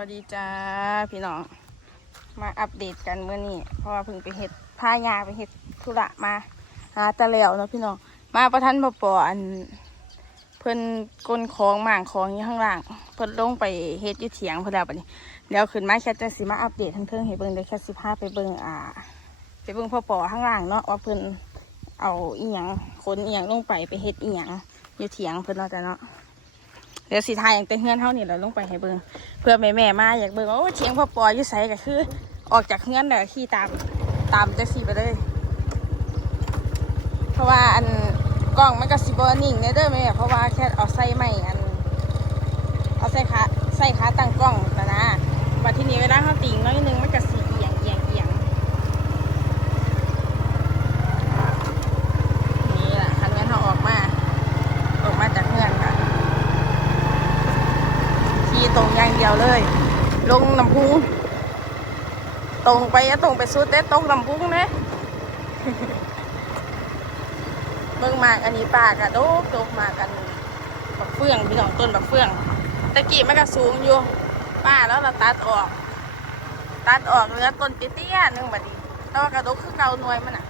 สวัสดีจ้าพี่น้องมาอัปเดตกันเมื่อนี้เพราะว่าเพิ่งไปเห็ดพายาไปเห็ดธุระมาหาตะแล้วเนาะพี่น้องมาประทันปปออันเพิ่นกลนของหม่างของอยู่ข้างล่างเพิ่นลงไปเฮ็ดอยู่เถียงเพิ่นแล้วบัดนี้เดี๋ยวขึ้นมาแค่จะสิมาอัปเดตทั้งเทิงให้เบิ่งเดี๋ยวแค่สิพาไปเบิ่งอ่า ไปเบิ่งพ่อปอข้างล่างเนาะว่าเพิ่นเอาเอียงขนเอียงลงไปไปเฮ็ดเอียงอยู่เถียงเพิ่นเนาะจ้ะเนาะ เดี๋ยวสิทายอย่างแต่เฮือนเท่านี่เราลงไปให้เบิ่งเพื่อแม่แม่ๆมาอยากเบิ่งว่าโอ้เถียงพ่อปออยู่ไสก็คือ ออกจากเฮือนแล้วก็ขี่ตามตามแท็กซี่ไปเลย เพราะว่าอันกล้องมันก็สิบ่นิ่งเด้อเด้อแม่เพราะว่าแค่เอาใส่ไม้อัน เอาใส่ขาใส่ขาตั้งกล้องนะนะบัดทีนี้เวลาเขาติ่งน้อยนึงมันก็สิเอียงเอียงเอียงนี่แหละคันแม่นเขาออกมา ออกมาจากเฮือนค่ะ ขี่ตรงอย่างเดียวเลย ลงลำพุงตรงไปอะตรงไปสุดเด้ตรงลำพุงเด้เบิ่งมากอันนี้ปากอะโดกโดกมากันบักเฟื่องพี่น้องต้นบักเฟื่องตะกี้มันก็สูงอยู่ป้าแล้วเราตัดออก ตัดออกเหลือต้นเตี้ยๆหนึงบัดนี้แล้วก็กระดกคือเกาหน่วยมันอะ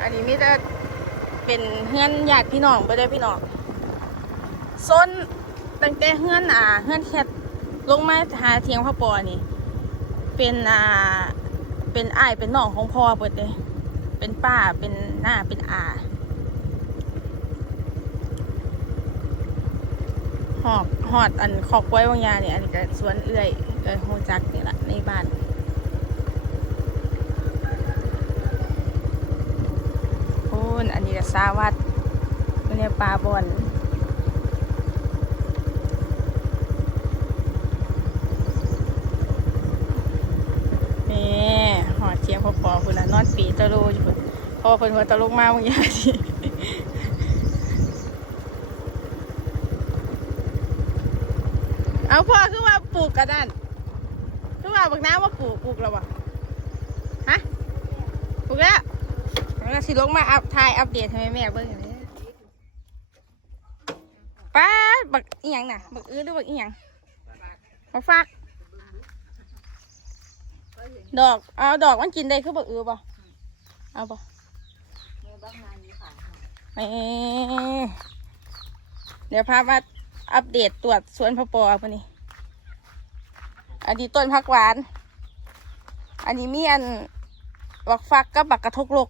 อันนี้มีแต่เป็นเฮือนญาติพี่น้องไปได้พี่น้องซนตั้งแต่เฮือนอ่าเฮือนแคท ลงมาหาเทียงพ่อปอนี่ เป็นอ่าเป็นอ้ายเป็นน้องของพ่อเปิดเลยเป็นป้าเป็นหน้าเป็นอาหอบหอดอันขอกกล้วางยาเนี่ยอันนี้ก็สวนเอื่อยเอื่อยโฮจักนี่แหละในบ้านโอ้นอันนี้ก็สาวัดอันนี้ปลาบอน นี่หอดเทียง พอปอคุณนะนอนปีตะโลอยู่พุ่นพอคนหัวตะลกมาบางอย่างทีเอาพ่อคือว่าปลูกกระดานคือว่าบักน้ำว่าปลูกปลูกแล้ววะฮะปลูกแล้วแล้วสิลงมาอัพทายอัปเดตให้แม่เบิ่งอันนี้ป้าบักอีหยังน่ะบักอื้อหรือบักอีหยังบักฟัก ดอก เอาดอกมันกินได้คือบักอือป่เอาป่ะไม่เดี๋ยวพามาอัปเดตตรวจสวนพะปอปะนี่อันนี้ต้นพักหวาน อันนี้มีอันบักฟักกับบักกระทกลก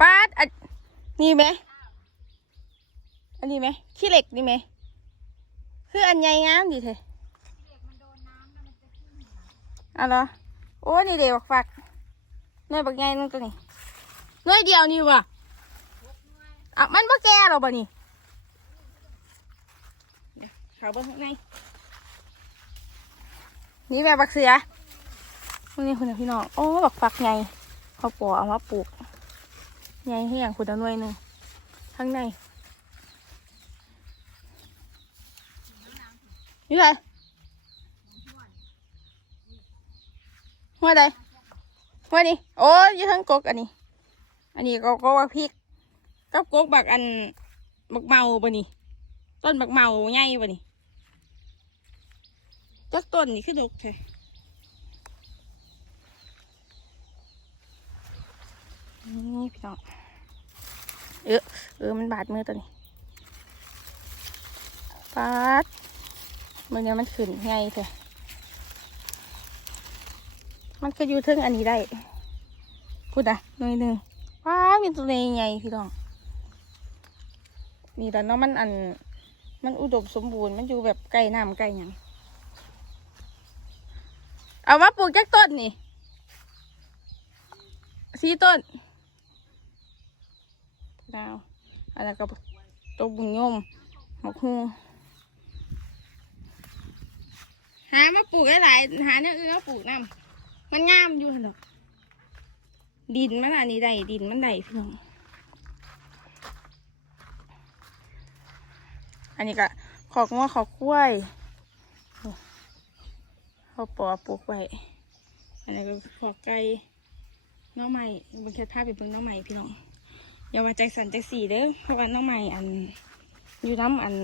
ป้าดอันนี่ไหม อันนี้ไหมขี้เหล็กนี่ไหม คืออันใหญ่งามดีเถอะ อะไรอโอ้นี่เดี๋ยวบักฟักหน่วยบักใหญ่นึงตัวนี้หน่วยเดียวนี่วะอะมันบ่แก่หรอบ่นี่เดี๋ยวเขาเบิ่งข้างในนี่แบบบักเสือพวกนี้คุณน่ะพี่น้องโอ้บักฟักใหญ่เขาปอเอามาปลูกใหญ่ให้อย่างคุณเอาหน่วยหนึ่งข้างในนี่ไง หัวใดหัวนี่โอ้ยยี่ทั้งกกอันนี้ อันนี้ก็ก็ว่าพริกกับกกบักอันบักเมาปะนี่ต้นบักเมาใหญ่ปะนี่จักต้นนี่คือดกแท้นี่พี่น้องเออเออมันบาดมือตัวนี้ปาดมือเนี้ยมันขึ้นไงเถอะ มันก็อยู่ทึงอันนี้ได้พูดอะหน่อยหนึ่งว้ามีตัวใหญ่ๆพี่น้องนี่แต่เนาะมันอัน มันอุดมสมบูรณ์มันอยู่แบบใกล้น้ำใกล้หยังเอามาปลูกจากต้นนี่สี่ต้นดาวอะไรกับตัวบุญยมหมกฮูหามาปลูกหลายๆหาเนี่ยอื่นมาปลูกน้ำ มันงามอยู่หั่นดอดินมันอันนี้ได้ดินมันได้พี่น้อง อันนี้ก็ขอกง้อขอกกล้วยเขาปอปลูกไว้ อันนี้ก็ขอกไก่น้องใหม่บางแค่ภาพไปเบิ่งน้องใหม่พี่น้องอย่าว่าใจสั่นใจสีเด้อเพราะว่าน้องใหม่อันอยู่น้ำอัน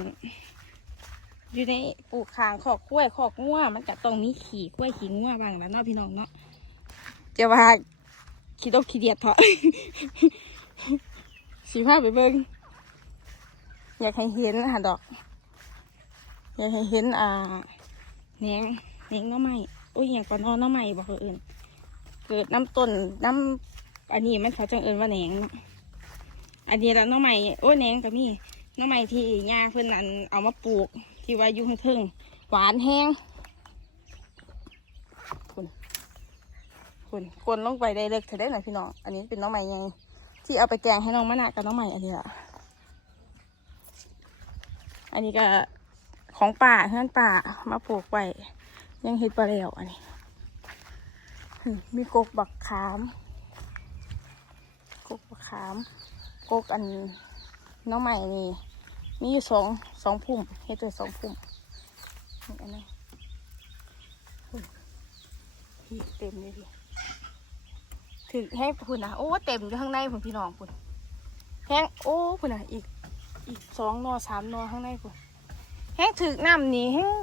อยู่ในปลูกคางขอกกล้วยขอกงัวมันก็ต้องมีขี่กล้วยขี่งัวบางแล้วเนาะพี่น้องเนาะจะว่าขี้ตกขี้เดียดเถอะสีผ้าไปเบิ่งอยากให้เห็นหาดอก อยากให้เห็นอ่าแหนงแหนงน้อไม้โอ้ยอย่างก่อนนอนหน้อไม้บอกเอื่น เกิดน้ำต้นน้ำอันนี้มันเขาจังเอินว่าแหนงเนาะอันนี้แล้วน้อไม้โอ้แหนงก็มีน้อไม้ที่ย่าเพื่อนนั้นเอามาปลูก ที่ว่าอยู่งเทิงหวานแห้งคุณคุณคนลงไปได้เล็กเธอได้หน่อยพี่น้อง อันนี้เป็นน้องใหม่ไงที่เอาไปแกงให้น้องมะนาวกับน้องใหม่อันนี้ละอันนี้ก็ของป่าเพื่อนป่ามาปลูกไว้ยังเห็ดปลาแล้วอันนี้มมีกกบักขาม กกบักขาม กกอันน้องใหม่นี่ มีอยู่สอง สองพุ่มเฮ็ดด้วยสองพุ่มนี่อันนั้นพี่เต็มเลยพี่ถึงให้พุ่นนะโอ้เต็มอยู่ข้างในพุ่นพี่น้องพุ่นแห้งโอ้พุ่นนะอีกอีกสองนอสามนอข้างในพุ่นแห้งถึกน้ำนี่แห้ง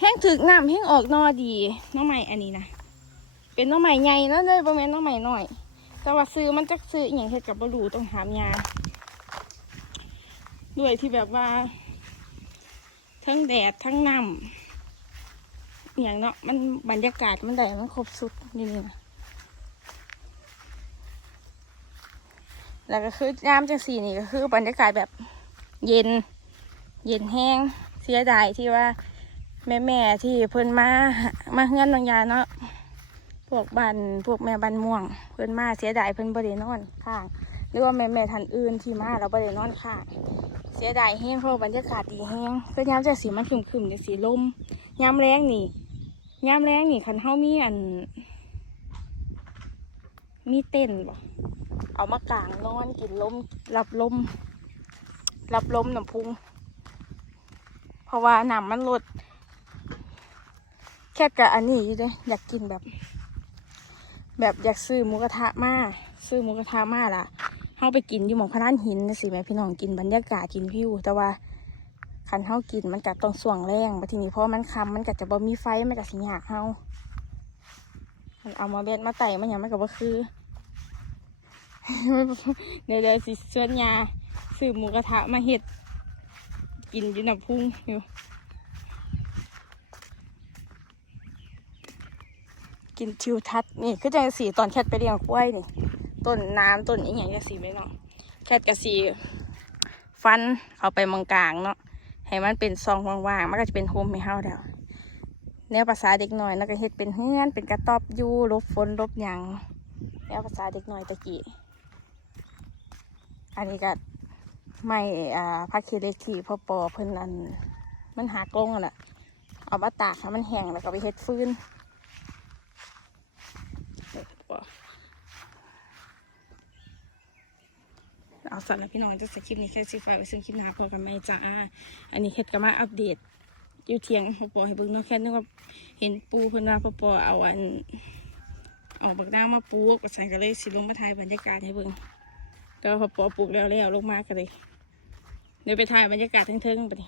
แห้งถึกน้ำแห้งออกนอดีน้องใหม่อันนี้นะเป็นน้องใหม่ใหญ่แล้วเลยประมาณน้องใหม่หน้อย แต่ว่าซื้อมันจะซื้ออย่างเฮ็ดกับบรูต้องหามยา ด้วยที่แบบว่า ทั้งแดดทั้งน้ำอหย่างเนาะมันบรรยากาศมันได้มันครบสุดนี่นี่นะแล้วก็คือยามจังสีนี่ก็คือบรรยากาศแบบเย็น เย็นแห้งเสียดายที่ว่าแม่แม่ที่เพิ่นมามาเฮือนบางยาเนาะพวกบันพวกแม่บันม่วง เพิ่นมาเสียดายเพิ่นบ่ได้นอนข้าง หรือว่าแม่แม่ท่านอื่นที่มาแล้วบ่ได้นอนข้างเสียดายแห้งเพราะบรรยากาศดีแห้งก็ยามจะสีมันครึมๆจะสีลมยามแรงนี่ยามแรงนี่คันเฮามีอัน มีเต้นบ่เอามากลางนอนกินลมรับลมรับลมหน้ำพุง เพราะว่าหน้ำมันลด แค่กับอันนี้อยู่เด้อยากกินแบบ แบบอยากซื้อหมูกระทะมาซื้อหมูกระทะมาล่ะ เฮาไปกินอยู่หมองพระลานหินนะสิแม่พี่น้องกินบรรยากาศกินวิวแต่ว่าคันเฮากินมันก็ต้องส่วงแรงบัดทีนี้เพราะมันคำมันก็จะบ่มีไฟมันก็สิยากเฮามันเอามาเบ็ดมาไต่มันหยังมันก็บ่คือเดี๋ยวสิชวนยาซื้อหมูกระทะมาเฮ็ด กินอยู่น้ำพุ่งอยู่กินทิวทัศน์นี่คือจังสีตอนแคทไปเลี้ยงควยนี่ ต้นน้ำต้นอีหยังจะสีไม่เนาะแค่กะสีฟันเอาไปมองกลางเนาะให้มันเป็นซองว่างๆ มันก็จะเป็นโฮมให้เฮาแล้วแนวภาษาเด็กหน่อยแล้วก็เฮ็ดเป็นเฮือนเป็นกระต๊อบอยู่ลบฝนลบหยังแนวภาษาเด็กหน่อยตะกี้อันนี้ก็ไม่อ่าพักเคเล็กที่พ่อปอเพิ่นอันมันหากลงอะน่ะเอามาตากให้มันแห้งแล้วก็ไปเฮ็ดฟืน เอาสัตว์แล้วพี่น้องจะใส่คลิปนี้แค่ซีไฟไว้ซึ่งคลิปหน้าพอกันไหมจ้าอันนี้แค่ก็มาอัปเดตอยู่เทียงพอปอให้เบิ่งเนาะแค่นึกว่าเห็นปูเพิ่นว่าพอปอเอาอันเอาบักน้ามาปลูกก็ใส่ก็เลยสิลงมาถ่ายบรรยากาศให้เบิ่งแต่ว่าพอปอปลูกแล้วแล้วลงมาก็เลยเดี๋ยวไปถ่ายบรรยากาศเทิงๆไปดิ